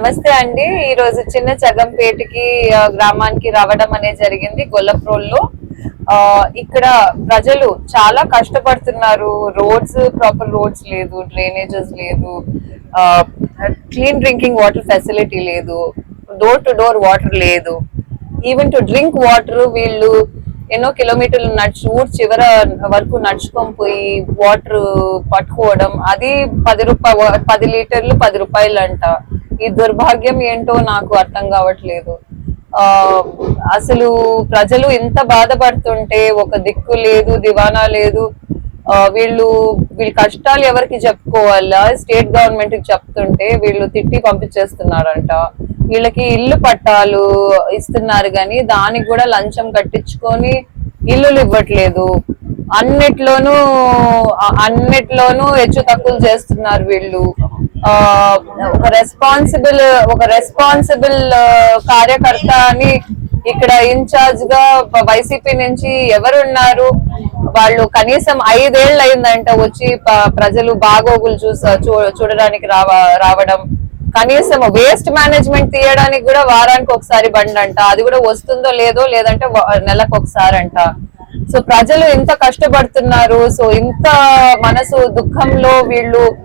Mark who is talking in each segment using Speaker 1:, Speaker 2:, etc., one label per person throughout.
Speaker 1: నమస్తే అండి. ఈ రోజు చిన్న చగంపేటకి గ్రామానికి రావడం అనేది జరిగింది గొల్లప్రోల్లో. ఆ, ఇక్కడ ప్రజలు చాలా కష్టపడుతున్నారు. రోడ్స్ ప్రాపర్ రోడ్స్ లేదు డ్రైనేజెస్ లేదు క్లీన్ డ్రింకింగ్ వాటర్ ఫెసిలిటీ లేదు డోర్ టు డోర్ వాటర్ లేదు. ఈవెన్ టు డ్రింక్ వాటర్ వీళ్ళు ఎన్నో కిలోమీటర్లు నడిచి ఊరు చివర వరకు నడుచుకొని పోయి వాటర్ పట్టుకోవడం అది పది రూపాయ పది లీటర్లు పది రూపాయలు అంట ఈ దుర్భాగ్యం ఏంటో నాకు అర్థం కావట్లేదు. ఆ అసలు ప్రజలు ఇంత బాధపడుతుంటే ఒక దిక్కు లేదు దివానా లేదు. వీళ్ళు వీళ్ళ కష్టాలు ఎవరికి చెప్పుకోవాలా? స్టేట్ గవర్నమెంట్కి చెప్తుంటే వీళ్ళు తిట్టి పంపించేస్తున్నారంట. వీళ్ళకి ఇల్లు పట్టాలు ఇస్తున్నారు కానీ దానికి కూడా లంచం కట్టించుకొని ఇల్లులు ఇవ్వట్లేదు. అన్నిట్లోనూ అన్నిట్లోనూ హెచ్చు తక్కువలు చేస్తున్నారు వీళ్ళు. ఒక రెస్పాన్సిబుల్ ఒక రెస్పాన్సిబుల్ కార్యకర్త అని ఇక్కడ ఇన్ఛార్జ్గా వైసీపీ నుంచి ఎవరున్నారు? వాళ్ళు కనీసం ఐదేళ్ళు అయిందంట వచ్చి ప్రజలు బాగోగులు చూస చూ- చూడడానికి రావ రావడం. కనీసం వేస్ట్ మేనేజ్మెంట్ తీయడానికి కూడా వారానికి ఒకసారి బండి అంట అది కూడా వస్తుందో లేదో లేదంటే నెలకు ఒకసారి అంట సో ప్రజలు ఇంత కష్టపడుతున్నారు. సో ఇంత మనసు దుఃఖంలో వీళ్ళు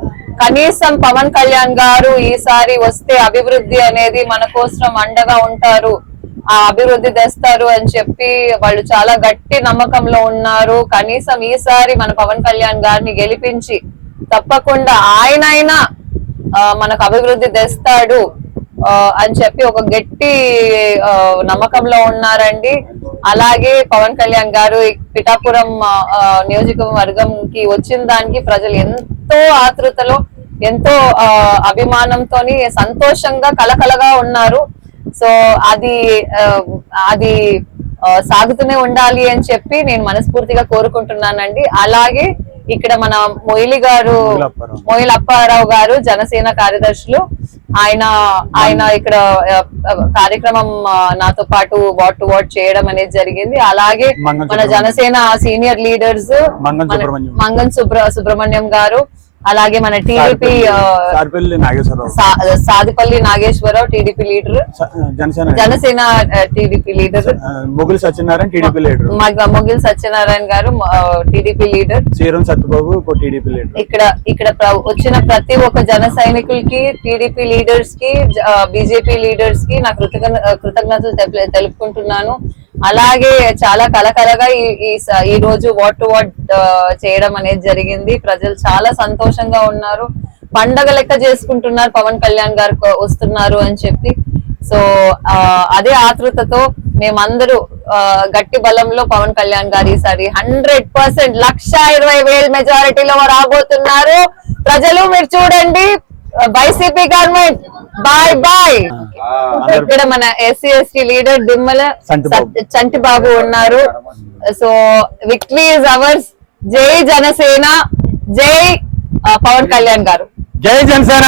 Speaker 1: కనీసం పవన్ కళ్యాణ్ గారు ఈసారి వస్తే అభివృద్ధి అనేది మన కోసం అండగా ఉంటారు. ఆ అభివృద్ధి తెస్తారు అని చెప్పి వాళ్ళు చాలా గట్టి నమ్మకంలో ఉన్నారు. కనీసం ఈసారి మన పవన్ కళ్యాణ్ గారిని గెలిపించి తప్పకుండా ఆయనైనా ఆ, మనకు అభివృద్ధి తెస్తాడు ఆ, అని చెప్పి ఒక గట్టి ఆ, నమ్మకంలో ఉన్నారండి. అలాగే పవన్ కళ్యాణ్ గారు పిఠాపురం ఆ, నియోజకవర్గంకి వచ్చిన దానికి ప్రజలు ఎంతో ఆతృతలో ఎంతో ఆ, అభిమానంతోని సంతోషంగా కలకలగా ఉన్నారు. సో అది అది సాగుతూనే ఉండాలి అని చెప్పి నేను మనస్ఫూర్తిగా కోరుకుంటున్నానండి. అలాగే ఇక్కడ మన మొయిలి గారు
Speaker 2: మొయిలప్పారావు.
Speaker 1: మొయిల్ అప్పారావు గారు జనసేన కార్యదర్శులు. ఆయన ఆయన ఇక్కడ కార్యక్రమం నాతో పాటు వాట్ టు వాట్ చేయడం అనేది జరిగింది అలాగే మన జనసేన సీనియర్ లీడర్స్. మంగన్ సుబ్ర సుబ్రహ్మణ్యం గారు అలాగే మన TDP Sadipalli Nageswara Rao. TDP leader.
Speaker 2: Janasena
Speaker 1: Janasena TDP leader.
Speaker 2: Moguli Satyanarayana TDP leader.
Speaker 1: Mogil Satyanarayana గారు TDP leader.
Speaker 2: Sriram Satyababu TDP leader.
Speaker 1: ఇక్కడ ఇక్కడ వచ్చిన ప్రతి ఒక్క జన సైనికులకి టీడీపీ లీడర్స్కి బీజేపీ లీడర్స్కి నా కృతజ్ఞ కృతజ్ఞతలు తెలు- తెలుపుకుంటున్నాను. అలాగే చాలా కలకలగా ఈ ఈ రోజు వాట్ టు వాట్ చేయడం అనేది జరిగింది. ప్రజలు చాలా సంతోషంగా ఉన్నారు. పండగ లెక్క చేసుకుంటున్నారు పవన్ కళ్యాణ్ గారు వస్తున్నారు అని చెప్పి. సో అదే ఆతృతతో మేమందరూ గట్టి బలంలో పవన్ కళ్యాణ్ గారు ఈసారి హండ్రెడ్ పర్సెంట్ లక్ష ఇరవై వేల మెజారిటీలో రాబోతున్నారు. ప్రజలు మీరు చూడండి వైసీపీ గవర్నమెంట్. Bye bye. ఇక్కడ మన SC ST leader Dimmala Chantibabu ఉన్నారు. సో విక్టరీ ఇస్ అవర్స్ జై జనసేన జై పవన్ కళ్యాణ్ గారు.
Speaker 2: జై జనసేన.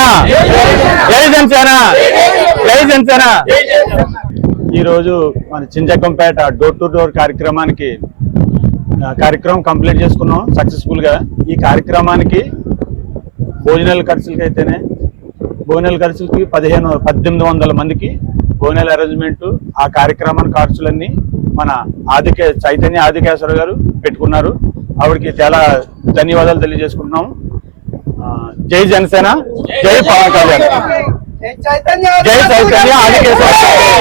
Speaker 2: జై జనసేన. జై జనసేన. ఈ రోజు మన చింజకంపేట డోర్ టు డోర్ కార్యక్రమానికి కార్యక్రమం కంప్లీట్ చేసుకున్నాం. సక్సెస్ఫుల్గా. ఈ కార్యక్రమానికి భోజనాల ఖర్చులకి భోజనాల ఖర్చులకి పదిహేను పద్దెనిమిది వందల మందికి భోజనాల అరేంజ్మెంట్ ఆ కార్యక్రమానికి ఖర్చులన్నీ మన ఆదిక చైతన్య ఆదికేశ్వర గారు పెట్టుకున్నారు. ఆవిడకి చాలా ధన్యవాదాలు తెలియజేసుకుంటున్నాం ఆ, జై జనసేన జై పవన్ కళ్యాణ్. జై చైతన్య ఆదికేశ్వర
Speaker 3: గారికి.